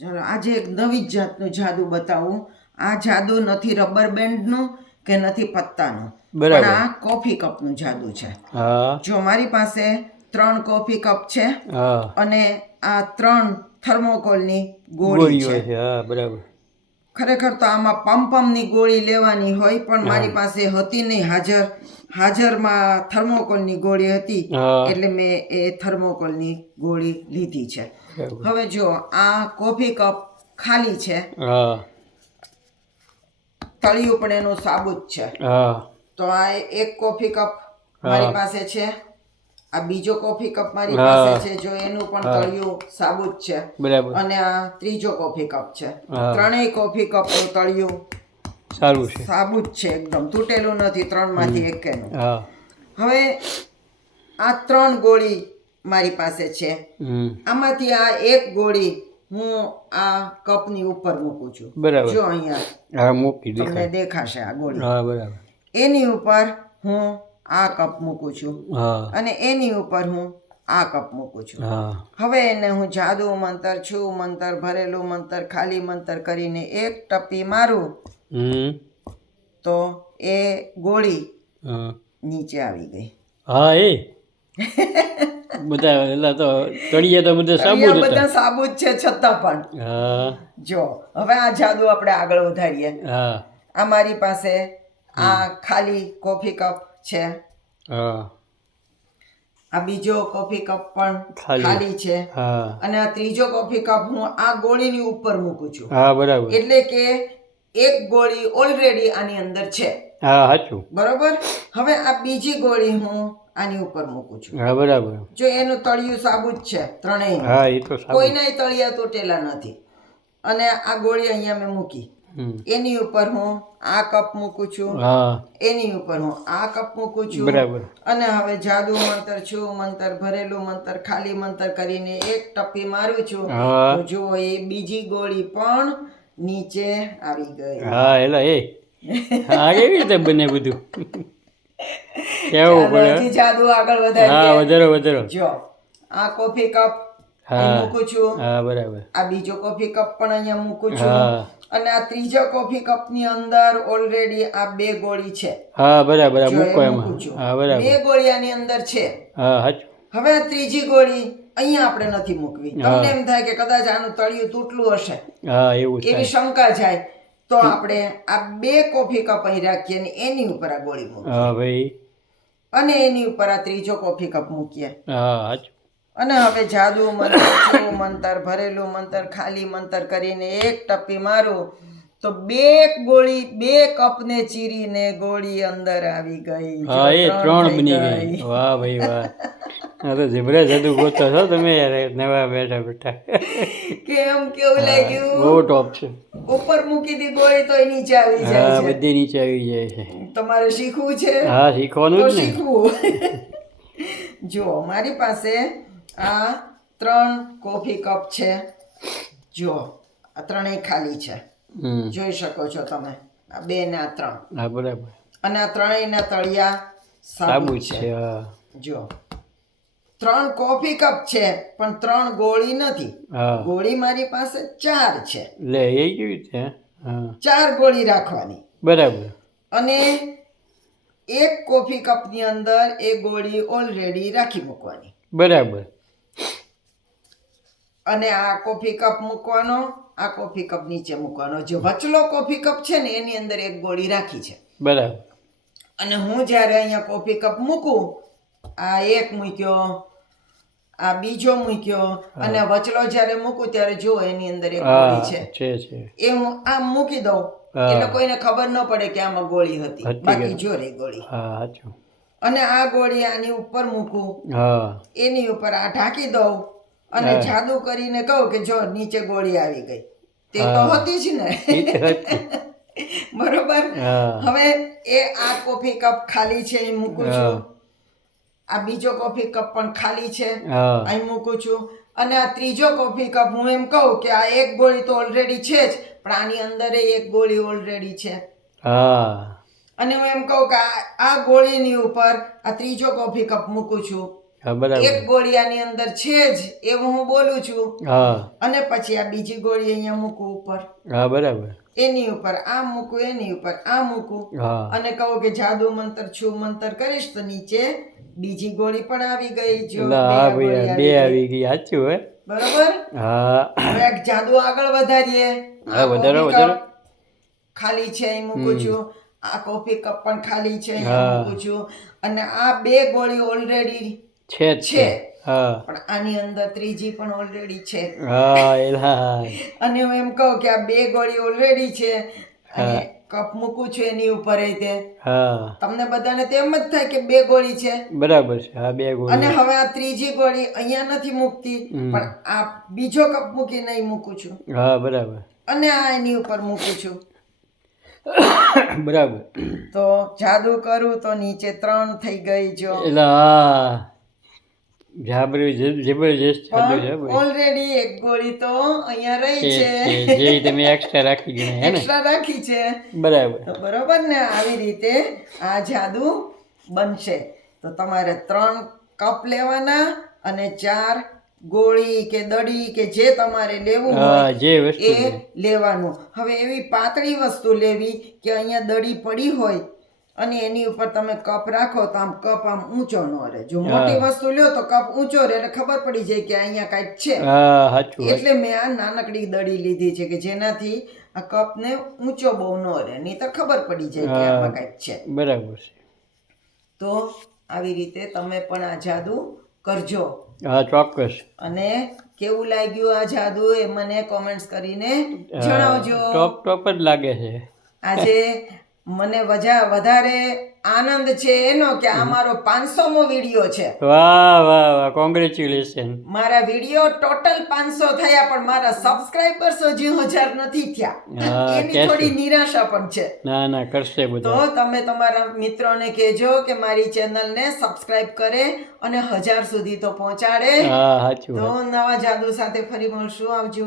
ચલો આજે એક નવી જ જાતનું જાદુ બતાવું. આ જાદુ નથી રબર બેન્ડનું કે નથી પત્તાનું, પણ આ કોફી કપનું જાદુ છે. જો મારી પાસે 3 કોફી કપ છે અને આ 3 થર્મોકોલની ગોળી છે. બરાબર. ખરેખર તો આમાં પમપમની ગોળી લેવાની હોય, પણ મારી પાસે હતી નહીં, હાજરમાં થર્મોકોલની ગોળી હતી, એટલે મેં એ થર્મોકોલની ગોળી લીધી છે. હવે જો આ કોફી કપ ખાલી છે, તળિયું પણ એનું સાબુત છે. તો આ એક કોફી કપ મારી પાસે છે, આ બીજો કોફી કપ મારી પાસે છે, જો એનું પણ તળિયું સાબુત છે, અને આ ત્રીજો કોફી કપ છે. ત્રણેય કોફી કપ નું તળિયું સાબુત છે, એકદમ તૂટેલું નથી, 3 માંથી એકેનું. હવે આ 3 ગોળી મારી પાસે છે. આમાંથી આ એક ગોળી હું આ કપની ઉપર મૂકું છું. જો અહીંયા તમને દેખાશે આ ગોળી. એની ઉપર હું આ કપ મૂકું છું અને એની ઉપર હું આ કપ મૂકું છું. હવે એને હું જાદુ મંતર, છું મંતર, ભરેલું મંતર, ખાલી મંતર કરીને એક ટપ્પી મારું તો એ ગોળી નીચે આવી ગઈ. બધા તો તળિયે તો બધા સાબુત છે છતાં પણ. જો હવે આ જાદુ આપણે આગળ વધારીએ. આ મારી પાસે આ ખાલી કોફી કપ છે, આ બીજો કોફી કપ પણ ખાલી છે, અને આ ત્રીજો કોફી કપ હું આ ગોળીની ઉપર મૂકું છું. એટલે કે એક ગોળી ઓલરેડી આની અંદર છે. બરોબર. હવે આ બીજી ગોળી હું આની ઉપર મૂકું છું. જો એનું તળિયું સાબુત છે ત્રણેય, કોઈના તળિયા તૂટેલા નથી. અને આ ગોળી અહીંયા મેં મૂકી, એની ઉપર હું આ કપ મૂકું છું, એની ઉપર હું આ કપ મૂકું છું. અને હવે જાદુ મંતર, છું મંતર, ભરેલું મંતર, ખાલી મંતર કરીને એક ટપ્પી મારું છું. તો જો એ બીજી ગોળી પણ નીચે આવી ગઈ. કેવી રીતે બને બધું? જાદુ આગળ વધારીએ. જો આ કોફી કપ મૂકું છું, આ બીજો કોફી કપ પણ અહીંયા મૂકું છું, અને આ ત્રીજો કોફી કપ ની અંદર ઓલરેડી આ 2 ગોળી છે. મૂકું છું. 2 ગોળી આની અંદર છે. હવે આ ત્રીજી ગોળી અહીંયા આપણે નથી મૂકવી. તમને એમ થાય કે કદાચ આનું તળિયું તૂટલું હશે, એવી શંકા જાય, તો આપણે આ 2 કોફી કપ અહીં રાખીએ અને એની ઉપર આ ગોળી મૂકીએ, અને એની ઉપર આ ત્રીજો કોફી કપ મૂકીએ. અને હવે જાદુ મંતર, છું મંતર, ભરેલું મંતર, ખાલી મંતર કરીને એક ટપ્પી મારું તો 2 ગોળી 2 કપને ચીરીને ગોળી અંદર આવી ગઈ. 3 બની ગઈ. વાહ ભાઈ વાહ. તો જબરા જાદુ ગોતો છો તમે યાર, નવા બેઠા. કેમ કેવું લાગ્યું? બહુ ટોપ છે. ઉપર મૂકી દી ગોળી તો નીચે આવી જાય છે. બધી નીચે આવી જાય છે. તમારે શીખવું છે? શીખવાનું જ ને. જો મારી પાસે આ 3 કોફી કપ છે. જો આ ત્રણેય ખાલી છે, જોઈ શકો છો તમે. આ 2 ને આ 3. બરાબર. અને આ ત્રણેયના તળિયા સાબુત છે. જો 3 કોફી કપ છે, પણ 3 ગોળી નથી. ગોળી મારી પાસે 4 છે. લે એ કેવી રીતે? 4 ગોળી રાખવાની. બરાબર. અને એક કોફી કપ ની અંદર એ ગોળી ઓલરેડી રાખી મૂકવાની. બરાબર. અને આ કોફી કપ મૂકવાનો, આ કોફી કપ નીચે મૂકવાનો. જે વચલો કોફી કપ છે ને એની અંદર એક ગોળી રાખી છે. બરાબર. અને હું જ્યારે અહીંયા કોફી કપ મૂકું, આ એક મૂક્યો, આ બીજો મૂક્યો, અને વચલો જ્યારે મૂકું ત્યારે જો એની અંદર એક ગોળી છે. એ હું આમ મૂકી દઉં એટલે કોઈને ખબર ન પડે કે આમાં ગોળી હતી, બાકી જો રે ગોળી. અને આ ગોળી આની ઉપર મૂકું, એની ઉપર આ ઢાંકી દઉં અને જાદુ કરીને કહું કે જો નીચે ગોળી આવી ગઈ. તે તો હતી જ ને. બરોબર. હવે એ આ કોફી કપ ખાલી છે એ મૂકું છું, આ બીજો કોફી કપ પણ ખાલી છે અહીં મૂકું છું, અને આ ત્રીજો કોફી કપ હું એમ કહું કે આ એક ગોળી તો ઓલરેડી છે જ, પણ આની અંદર એક ગોળી ઓલરેડી છે. અને હું એમ કહું કે આ ગોળીની ઉપર આ ત્રીજો કોફી કપ મૂકું છું, હા બરાબર એક ગોળી આની અંદર છે જ એવું હું બોલું છું, હા અને પછી આ બીજી ગોળી અહીંયા મૂકું ઉપર, હા બરાબર એની ઉપર આ મૂકું, એની ઉપર આ મૂકું, હા અને કહું કે જાદુ મંતર છું મંતર કરીશ તો નીચે બીજી ગોળી પણ આવી ગઈ. જો એટલે બે હા ગોળી ભાઈ બે આવી ગઈ, આવી ગઈ સાચું હોય બરોબર. હા હવે એક જાદુ આગળ વધારીએ. હા, વધારો, કોફી વધારો. કપ ખાલી છે અહીં મૂકું છું, આ કોફી કપ પણ ખાલી છે હા. અહીંયા મૂકું છું, અને આ બે ગોળી ઓલરેડી છે જ છે, હા પણ આની અંદર ત્રીજી પણ ઓલરેડી છે. હા એલા અને હું એમ કહું કે આ બે ગોળી ઓલરેડી છે, અને કપ મૂકું છું એની ઉપર એ તે, હા તમને બધાને તો એમ જ થાય કે બે ગોળી છે, બરાબર છે હા બે અને ગોળી હવે આ ત્રીજી ગોળી અહીંયા નથી મૂકતી, પણ આ બીજો કપ મૂકીને અહીં મૂકું છું, હા બરાબર અને આ એની ઉપર મૂકું છું. બરાબર તો જાદુ કરું તો નીચે 3 થઈ ગઈ. જો એટલે હા જબરજસ્ત જાદુ છે પણ ભાઈ ઓલરેડી એક ગોળી તો અહીંયા રહી છે છે, જે તમે એક્સ્ટ્રા રાખી ગઈ હે ને એક્સ્ટ્રા રાખી છે. બરાબર તો બરોબર ને, આવી રીતે આ જાદુ બનશે. તો તમારે 3 કપ લેવાના અને 4 ગોળી કે દડી કે જે તમારે લેવું હા હોય જે વસ્તુ એ લેવાનું. હવે એવી પાતળી વસ્તુ લેવી કે અહીંયા દડી પડી હોય અને એની ઉપર તમે કપ રાખો તો આમ કપ આમ ઊંચો ન રહે. જો મોટી વસ્તુ લ્યો તો કપ ઊંચો રહે એટલે ખબર પડી જાય કે અહીંયા કાંઈક છે. હા સાચું એટલે મેં આ નાનકડી દડી લીધી છે કે જેનાથી આ કપને ઊંચો બહુ ન રહે, નહીં તો ખબર પડી જાય કે આમાં કાંઈક છે. બરાબર છે તો આવી રીતે તમે પણ આ જાદુ કરજો, હા ચોક્કસ અને કેવું લાગ્યું આ જાદુ એ મને કોમેન્ટ્સ કરીને જણાવજો. ટોપ જ લાગે છે. આજે મને વધારે આનંદ છે એનો કે આ મારો 500મો વિડીયો છે. વાહ વાહ વાહ કોંગ્રેચ્યુલેશન. મારા વિડીયો ટોટલ 500 થયા, પણ મારા સબસ્ક્રાઇબર્સ હજી 1000 નથી થયા. એની થોડી નિરાશા પણ છે. ના ના કરશે બધા. તો તમે તમારા મિત્રોને કહેજો કે મારી ચેનલને સબસ્ક્રાઇબ કરે અને 1000 સુધી તો પહોંચાડે. હા સાચું. તો નવા જાદુ સાથે ફરી મળશું. આવજો.